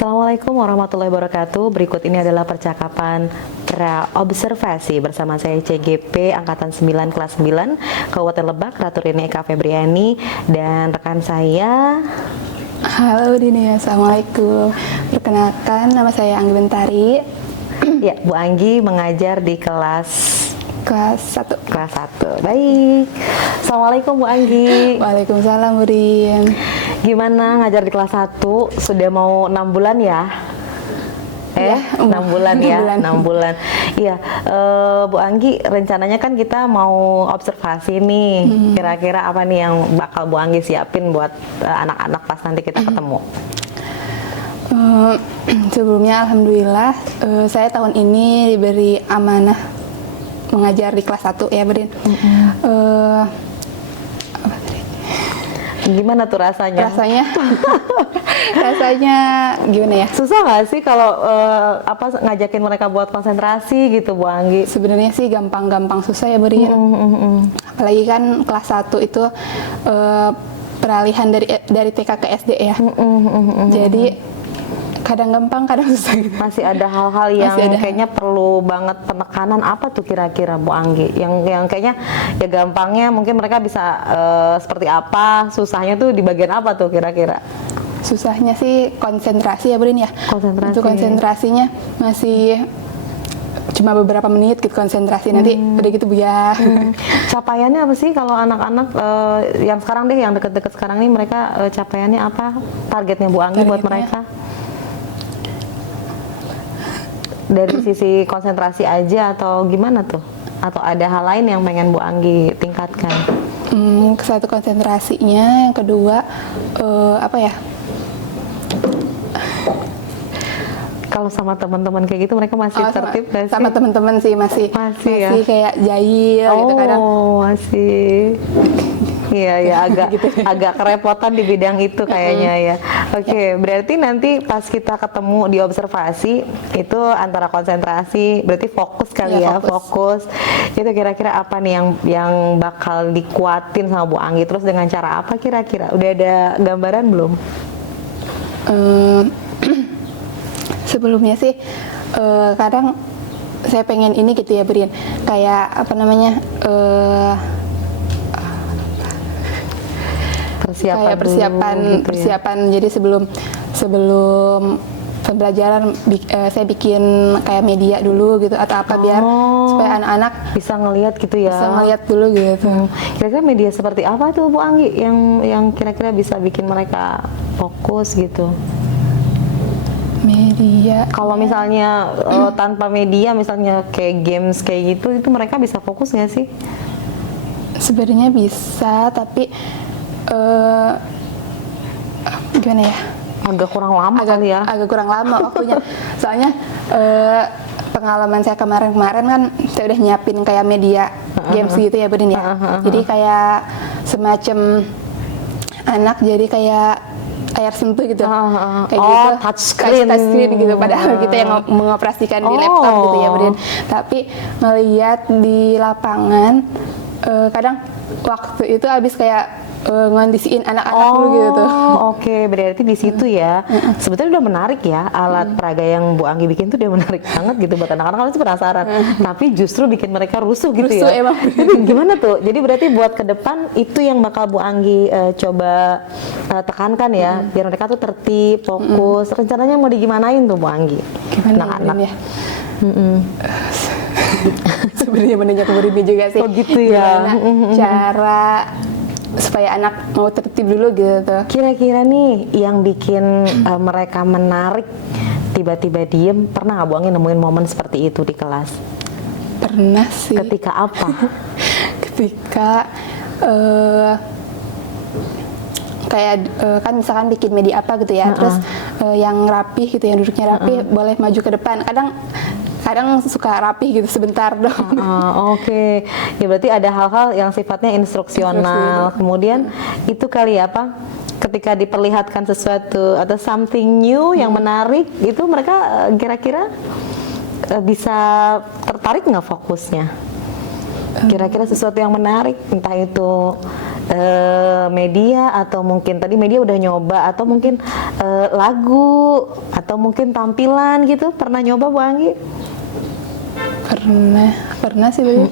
Assalamualaikum warahmatullahi wabarakatuh. Berikut ini adalah percakapan pra-observasi bersama saya CGP Angkatan 9 Kelas 9 Kabupaten Lebak, Ratu Rini Eka Febriani, dan rekan saya. Halo Dini, Assalamualaikum. Perkenalkan, nama saya Anggi Bentari. Ya, Bu Anggi mengajar di kelas 1. Kelas 1. Baik. Assalamualaikum Bu Anggi. Waalaikumsalam Bu Rin. Gimana ngajar di kelas 1? Sudah mau 6 bulan ya? Ya, 6 bulan ya, 6 6 bulan. Iya, Bu Anggi, rencananya kan kita mau observasi nih. Kira-kira apa nih yang bakal Bu Anggi siapin buat anak-anak pas nanti kita ketemu? Sebelumnya Alhamdulillah, saya tahun ini diberi amanah mengajar di kelas 1 ya Bu Rin. Gimana tuh rasanya? Rasanya gimana ya? Susah nggak sih kalau ngajakin mereka buat konsentrasi gitu, Bu Anggi? Sebenarnya sih gampang-gampang susah ya Bu Rin. Apalagi kan kelas 1 itu peralihan dari TK ke SD ya. Jadi kadang gampang, kadang susah gitu. Masih ada hal-hal yang kayaknya perlu banget penekanan. Apa tuh kira-kira Bu Anggi? Yang kayaknya ya gampangnya mungkin mereka bisa seperti apa, susahnya tuh di bagian apa tuh kira-kira? Susahnya sih konsentrasi ya Bu Rin ya. Konsentrasi. Untuk konsentrasinya masih cuma beberapa menit gitu konsentrasi, nanti udah gitu buyar. Capaiannya apa sih kalau anak-anak yang sekarang deh, yang deket-deket sekarang nih, mereka capaiannya apa? Targetnya Bu Anggi buat mereka? Dari sisi konsentrasi aja atau gimana tuh? Atau ada hal lain yang pengen Bu Anggi tingkatkan? Satu konsentrasinya, yang kedua apa ya? Kalau sama teman-teman kayak gitu mereka masih tertib nggak sih? Sama teman-teman sih masih ya? kayak jahil gitu kadang. Masih. Iya ya, agak kerepotan di bidang itu kayaknya ya. Oke, berarti nanti pas kita ketemu di observasi itu antara konsentrasi, berarti fokus kali ya, fokus. Itu kira-kira apa nih yang bakal dikuatin sama Bu Anggi, terus dengan cara apa kira-kira? Udah ada gambaran belum? Sebelumnya sih kadang saya pengen ini gitu ya Brin, kayak apa namanya, persiapan gitu ya? Jadi sebelum pembelajaran saya bikin kayak media dulu gitu atau apa, biar supaya anak-anak bisa ngelihat gitu ya. Bisa ngelihat dulu gitu. Kira-kira media seperti apa tuh Bu Anggi yang kira-kira bisa bikin mereka fokus gitu? Media. Kalau misalnya tanpa media, misalnya kayak games kayak gitu, itu mereka bisa fokus nggak sih? Sebenarnya bisa, tapi gimana ya? Agak kurang lama kali ya? Agak kurang lama waktunya. Soalnya pengalaman saya kemarin kan saya udah nyiapin kayak media games gitu ya Budin ya. Jadi kayak semacam anak jadi kayak layar sentuh gitu. Kayak gitu. Touch screen gitu. Padahal kita yang mengoperasikan di laptop gitu ya Budin. Tapi melihat di lapangan kadang waktu itu habis kayak ngondisiin anak-anak dulu gitu. Oke, berarti di situ ya. Sebetulnya udah menarik ya, alat peraga yang Bu Anggi bikin tuh udah menarik banget gitu buat anak-anak, kan sih penasaran. Tapi justru bikin mereka rusuh gitu ya. Emang. Jadi gimana tuh? Jadi berarti buat ke depan itu yang bakal Bu Anggi coba tekankan ya, biar mereka tuh tertib, fokus. Rencananya mau digimanain tuh Bu Anggi? Gimana anak-anak ya? Sebenarnya menanyakan ke muridnya juga sih. Oh gitu ya. Gimana cara supaya anak mau tertib dulu gitu. Kira-kira nih yang bikin mereka menarik, tiba-tiba diem, pernah nggak Bu Anggi nemuin momen seperti itu di kelas? Pernah sih. Ketika apa? Ketika kayak kan misalkan bikin media apa gitu ya, terus yang rapi gitu, yang duduknya rapi boleh maju ke depan. Kadang suka rapi gitu sebentar dong. Oke. Ya berarti ada hal-hal yang sifatnya instruksional. Kemudian itu kali ya apa? Ketika diperlihatkan sesuatu atau something new yang menarik, itu mereka kira-kira bisa tertarik nggak fokusnya? Kira-kira sesuatu yang menarik, entah itu media, atau mungkin tadi media udah nyoba, atau mungkin lagu, atau mungkin tampilan gitu, pernah nyoba Bu Anggi? Pernah sih Bebe.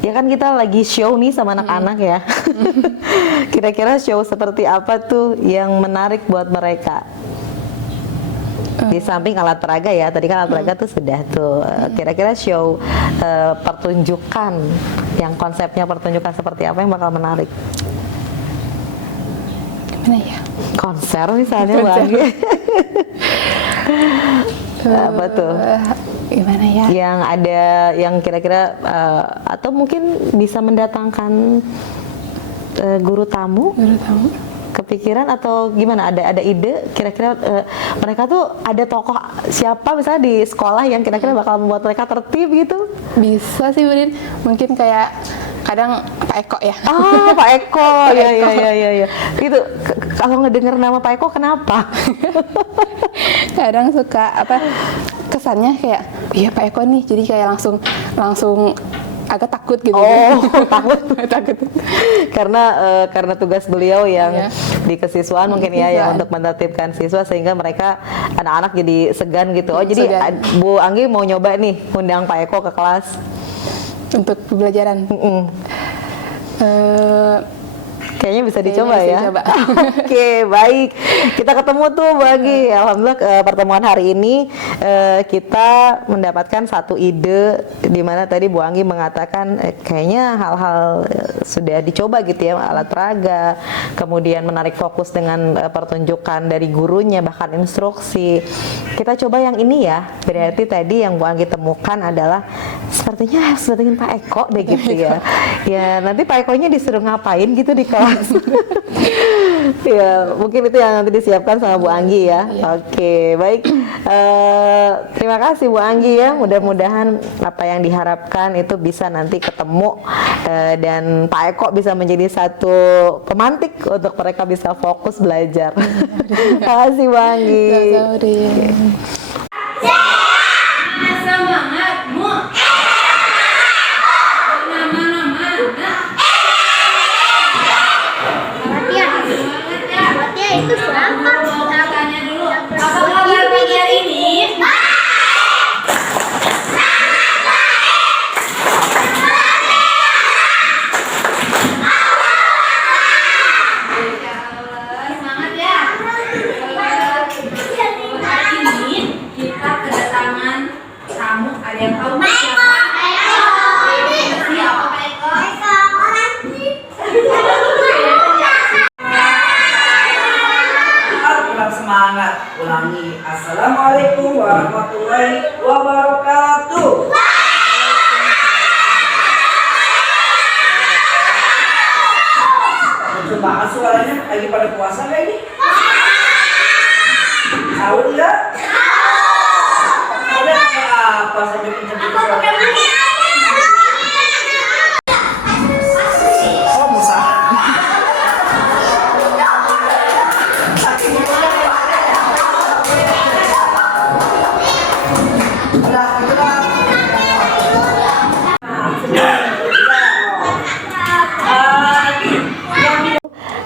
Ya kan kita lagi show nih sama anak-anak ya. Kira-kira show seperti apa tuh yang menarik buat mereka? Di samping alat peraga ya, tadi kan alat peraga tuh sudah tuh. Kira-kira show pertunjukan yang konsepnya pertunjukan seperti apa yang bakal menarik? Gimana ya? Konser misalnya Bu Anggi. Apa tuh? Gimana ya? Yang ada, yang kira-kira atau mungkin bisa mendatangkan guru tamu? Guru tamu. Kepikiran atau gimana? Ada ide kira-kira mereka tuh ada tokoh siapa misalnya di sekolah yang kira-kira bakal membuat mereka tertib gitu? Bisa sih Budin, mungkin kayak kadang Pak Eko ya. Ah, Pak Eko. Pak Ya, Eko. ya. Gitu. Kalau ngedenger nama Pak Eko kenapa? Kadang suka apa kesannya kayak iya Pak Eko nih, jadi kayak langsung agak takut gitu. Oh, takut. Takut. Karena tugas beliau yang Iya. di kesiswaan mungkin ya, yang untuk menertibkan siswa sehingga mereka anak-anak jadi segan gitu. Oh, jadi Segan. Bu Anggi mau nyoba nih undang Pak Eko ke kelas. Untuk pembelajaran. Kayaknya bisa dicoba Kayaknya ya. bisa coba. Oke, baik. Kita ketemu tuh Bu Anggi. Alhamdulillah pertemuan hari ini kita mendapatkan satu ide di mana tadi Bu Anggi mengatakan kayaknya hal-hal sudah dicoba gitu ya, alat peraga, kemudian menarik fokus dengan pertunjukan dari gurunya, bahkan instruksi. Kita coba yang ini ya. Berarti tadi yang Bu Anggi temukan adalah sepertinya harus datengin Pak Eko deh gitu ya. Ya, nanti Pak Ekonya disuruh ngapain gitu di kelas. Ya, mungkin itu yang nanti disiapkan sama Bu Anggi ya. Oke, baik. Terima kasih Bu Anggi ya. Mudah-mudahan apa yang diharapkan itu bisa nanti ketemu dan Pak Eko bisa menjadi satu pemantik untuk mereka bisa fokus belajar. Terima kasih Bu Anggi. Sama-sama, Udin. Semangatmu. Nama-nama. Itu siapa? Tanya dulu. Apa kabar pagi hari ini? Semangat ya. Hari ini kita kedatangan tamu. Ada yang tahu siapa? Siapa Pak Eko? Kurang semangat, ulangi. Assalamualaikum warahmatullahi wabarakatuh. Lucu banget suaranya, lagi pada puasa nggak ini? Sahur nggak? Ada apa sampai kenceng-kenceng suaranya? Oh, Musa.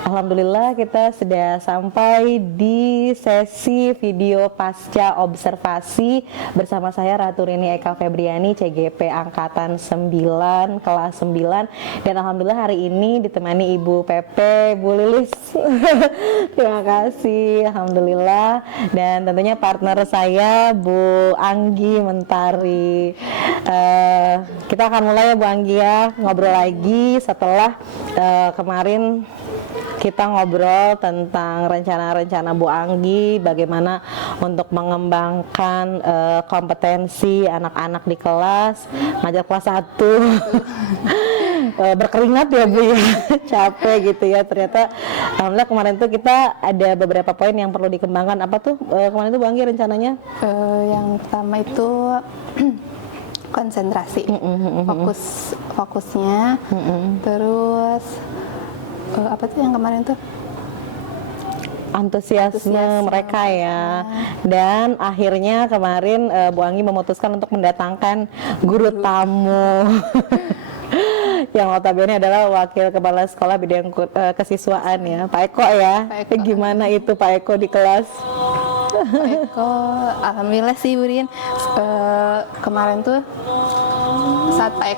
Alhamdulillah kita sudah sampai di sesi video pasca observasi bersama saya Ratu Rini Eka Febriani, CGP Angkatan 9 kelas 9, dan alhamdulillah hari ini ditemani Ibu Pepe, Bu Lilis. Terima kasih, alhamdulillah, dan tentunya partner saya Bu Anggi Mentari. Kita akan mulai ya Bu Anggi ya, ngobrol lagi setelah kemarin kita ngobrol tentang rencana-rencana Bu Anggi bagaimana untuk mengembangkan kompetensi anak-anak di kelas, ngajar kelas 1. Berkeringat ya Bu ya, capek gitu ya. Ternyata alhamdulillah kemarin tuh kita ada beberapa poin yang perlu dikembangkan. Apa tuh kemarin tuh Bu Anggi rencananya? Yang pertama itu konsentrasi, fokusnya, terus apa tuh yang kemarin tuh? Antusiasme mereka ya. Dan akhirnya kemarin Bu Anggi memutuskan untuk mendatangkan guru tamu. yang notabene adalah Wakil Kepala Sekolah Bidang Kesiswaan ya, Pak Eko ya. Pak Eko. Gimana itu Pak Eko di kelas? Pak Eko, alhamdulillah sih Burin. Kemarin tuh saat Pak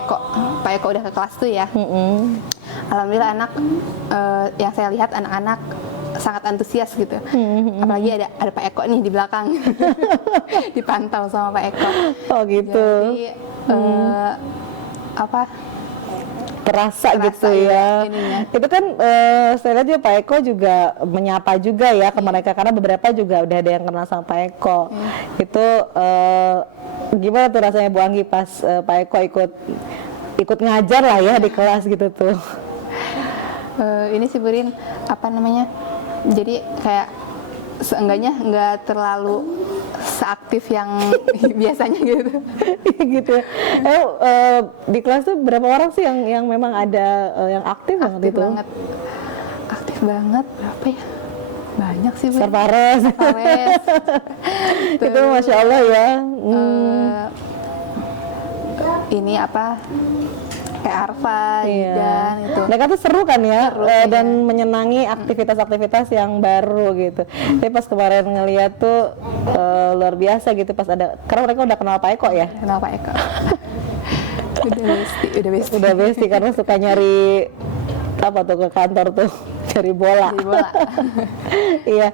Eko udah ke kelas tuh ya. Alhamdulillah anak yang saya lihat anak-anak sangat antusias gitu. Apalagi ada Pak Eko nih di belakang. Dipantau sama Pak Eko. Oh gitu. Jadi Terasa gitu ya. ininya. Itu kan saya lihat juga Pak Eko juga menyapa juga ya ke mereka karena beberapa juga udah ada yang kenal sama Pak Eko. Itu gimana tuh rasanya Bu Anggi pas Pak Eko ikut ngajar lah ya di kelas gitu tuh. Ini sih Burin jadi kayak seenggaknya nggak terlalu seaktif yang biasanya gitu. Gitu ya. Di kelas tuh berapa orang sih yang memang ada yang aktif banget Aktif itu? aktif banget berapa ya, banyak sih Burin. Serpares. Fares. Itu Masya Allah ya. Ini kayak Arfa, Idan itu. Mereka tuh seru kan ya, Seru, dan menyenangi aktivitas-aktivitas yang baru gitu. Tapi pas kemarin ngeliat tuh luar biasa gitu pas ada, karena mereka udah kenal Pak Eko ya. Kenal Pak Eko. udah besti. Udah besti karena suka nyari apa tuh ke kantor tuh, cari bola. Jadi bola. Iya.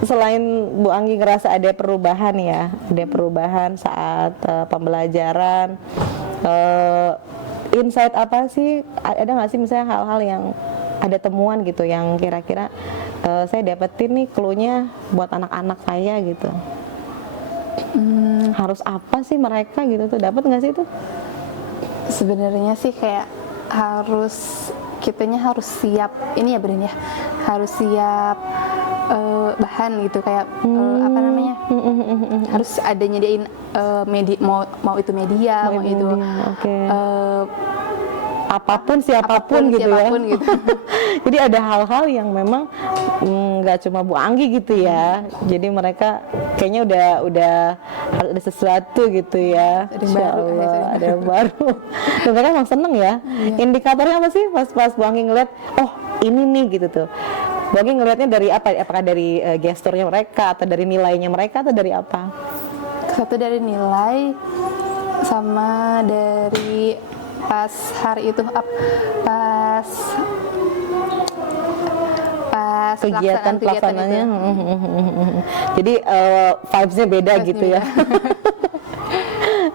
Selain Bu Anggi ngerasa ada perubahan ya, ada perubahan saat pembelajaran. Insight apa sih? Ada nggak sih misalnya hal-hal yang ada temuan gitu yang kira-kira saya dapetin nih clue-nya buat anak-anak saya gitu. Harus apa sih mereka gitu tuh? Dapat nggak sih itu? Sebenarnya sih kayak kitanya harus siap ini ya Brin ya, harus siap bahan gitu kayak harus ada nyediain mau itu media mau itu oke. Siapapun gitu siapapun ya. gitu. Jadi ada hal-hal yang memang nggak cuma Bu Anggi gitu ya. Jadi mereka kayaknya udah ada sesuatu gitu ya. Ada yang baru, Insya Allah, ada yang baru. Dan mereka emang seneng ya. Indikatornya apa sih pas Bu Anggi ngeliat, oh ini nih gitu tuh. Bu Anggi ngeliatnya dari apa? Apakah dari gesturnya mereka atau dari nilainya mereka atau dari apa? Satu dari nilai sama dari pas hari itu pas kegiatan pelaksananya. itu. Jadi vibes-nya beda Vibes-nya gitu ya.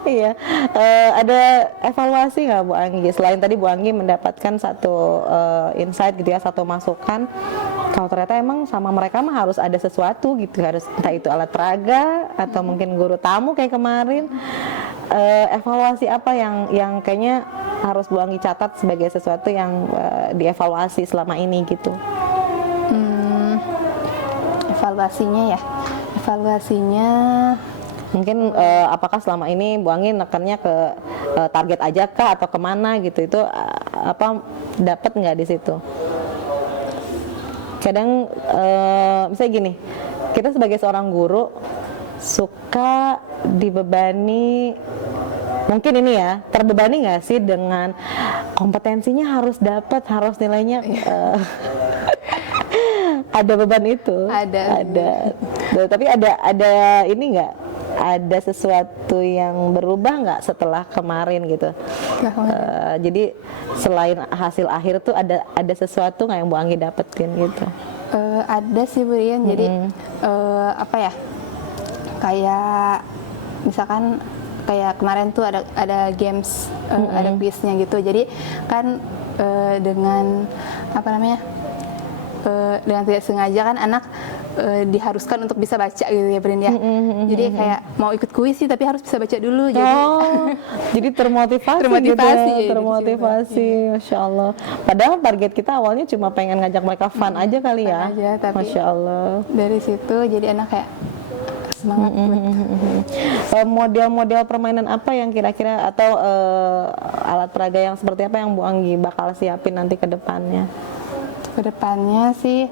Iya. Ada evaluasi nggak Bu Anggi? Selain tadi Bu Anggi mendapatkan satu insight gitu ya, satu masukan. Kalau ternyata emang sama mereka mah harus ada sesuatu gitu, harus entah itu alat peraga atau mungkin guru tamu kayak kemarin. Evaluasi apa yang kayaknya harus Bu Anggi catat sebagai sesuatu yang dievaluasi selama ini gitu? Evaluasinya mungkin apakah selama ini Bu Anggi nekannya ke target aja kah atau kemana gitu, itu dapat nggak di situ? Kadang misalnya gini, kita sebagai seorang guru suka dibebani, mungkin ini ya, terbebani nggak sih dengan kompetensinya harus dapat, harus nilainya ada beban itu? Ada. Tapi ada ini nggak? Ada sesuatu yang berubah nggak setelah kemarin gitu? Jadi selain hasil akhir tuh ada sesuatu nggak yang Bu Anggi dapetin gitu? Ada sih Bu Rian. Jadi kayak misalkan kayak kemarin tuh ada games, ada quiznya gitu. Jadi kan dengan dengan tidak sengaja kan anak diharuskan untuk bisa baca gitu ya Brin ya. Jadi kayak mau ikut kuis sih tapi harus bisa baca dulu. Jadi termotivasi gitu ya. Termotivasi, Masya Allah. Padahal target kita awalnya cuma pengen ngajak mereka fun aja kali ya. Tapi Masya Allah. dari situ jadi anak kayak semangat. Model-model permainan apa yang kira-kira atau alat peraga yang seperti apa yang Bu Anggi bakal siapin nanti ke depannya? Kedepannya sih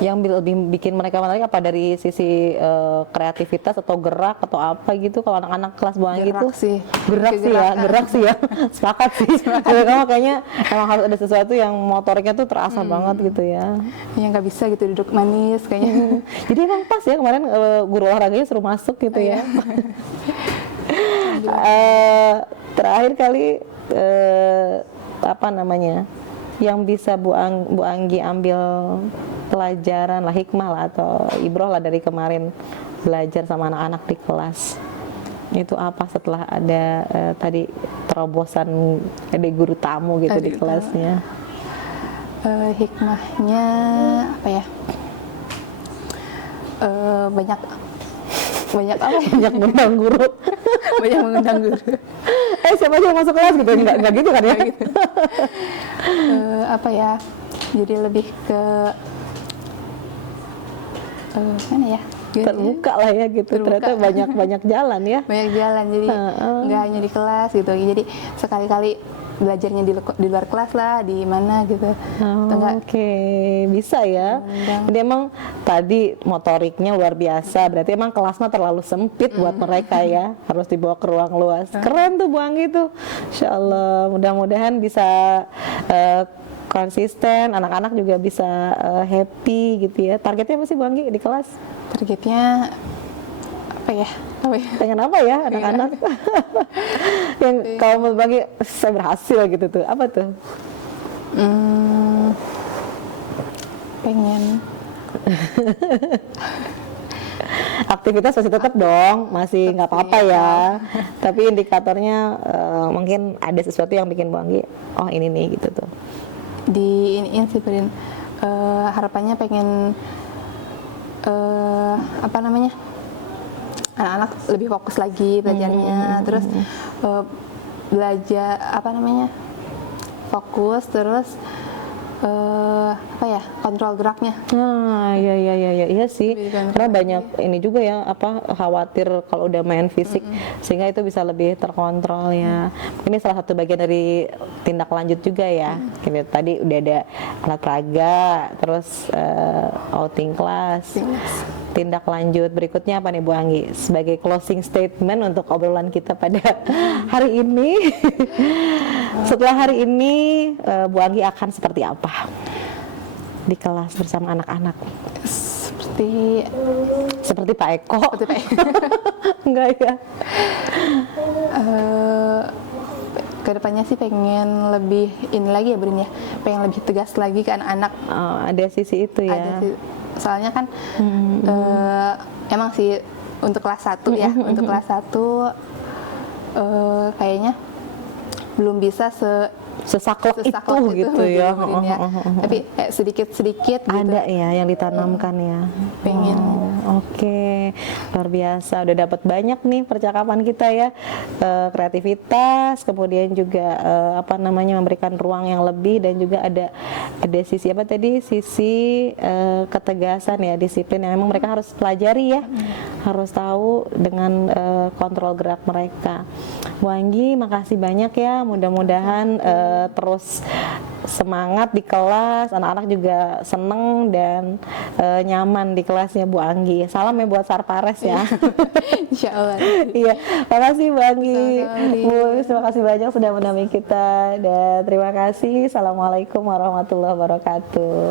Yang lebih bikin mereka menarik apa dari sisi kreativitas atau gerak atau apa gitu kalau anak-anak kelas Bu Anggi Gerak itu? sih. Gerak sih ya. Sepakat sih. Jadi kamu kayaknya emang harus ada sesuatu yang motoriknya tuh terasa banget gitu ya. Yang nggak bisa gitu duduk manis kayaknya. Jadi emang pas ya kemarin guru olahraganya suruh masuk gitu ya. Terakhir kali apa namanya yang bisa Bu Anggi ambil pelajaran lah, hikmah lah atau ibroh lah dari kemarin belajar sama anak-anak di kelas itu apa setelah ada tadi terobosan ada guru tamu gitu di kelasnya? Hikmahnya apa ya? Banyak apa? Banyak mengundang guru. Banyak mengundang guru. Siapa aja yang masuk kelas gitu? Enggak gitu kan ya? Apa ya? Jadi lebih ke mana ya? Terbuka lah ya gitu. Terbuka. Ternyata banyak jalan ya. Banyak jalan, jadi nggak hanya di kelas gitu. Jadi sekali-kali belajarnya di luar kelas lah, di mana gitu. Oke, bisa ya. Jadi emang tadi motoriknya luar biasa. Berarti emang kelasnya terlalu sempit buat mereka ya. Harus dibawa ke ruang luas. Keren tuh Bu Anggi tuh. Insya Allah, mudah-mudahan bisa konsisten. Anak-anak juga bisa happy gitu ya. Targetnya apa sih Bu Anggi di kelas? Targetnya apa ya? Pengen apa ya anak-anak? Yang kalau mau bagi saya berhasil gitu tuh. Apa tuh? Pengen Aktivitas masih tetap dong, masih nggak apa-apa ya. Tapi indikatornya mungkin ada sesuatu yang bikin Bu Anggi, oh ini nih gitu tuh. di iniin sih Prin. Harapannya pengen apa namanya, anak-anak lebih fokus lagi belajarnya, terus belajar apa namanya, fokus, terus apa ya, kontrol geraknya. Nah, iya sih. Lebih kan. Karena banyak ini juga ya, apa khawatir kalau udah main fisik, sehingga itu bisa lebih terkontrol ya. Ini salah satu bagian dari tindak lanjut juga ya. Kayak tadi udah ada alat peraga, terus outing class. Tindak lanjut berikutnya apa nih Bu Anggi? Sebagai closing statement untuk obrolan kita pada hari ini. Setelah hari ini Bu Anggi akan seperti apa di kelas bersama anak-anak? Seperti Pak Eko. Enggak ya? Kedepannya sih pengen lebih ini lagi ya Brin ya, pengen lebih tegas lagi ke anak-anak. Ada sisi itu ya. Ada sih. Soalnya kan emang sih untuk kelas 1 ya, untuk kelas 1 kayaknya belum bisa Sesaklek itu sesaklek gitu ya. Brin ya. Tapi sedikit-sedikit gitu. Ada ya yang ditanamkan ya. Pengen. Oke, luar biasa. Udah dapat banyak nih percakapan kita ya. Kreativitas, kemudian juga apa namanya, memberikan ruang yang lebih, dan juga ada sisi apa tadi? Sisi ketegasan ya, disiplin yang memang mereka harus pelajari ya. Harus tahu dengan kontrol gerak mereka. Bu Anggi, makasih banyak ya. Mudah-mudahan terus semangat di kelas, anak-anak juga seneng dan nyaman di kelasnya Bu Anggi. Salam ya buat Sarpares ya. Insya Allah. Iya, makasih Bu Anggi. Sama-sama, Bu, terima kasih banyak sudah menemani kita, dan terima kasih. Assalamualaikum warahmatullahi wabarakatuh.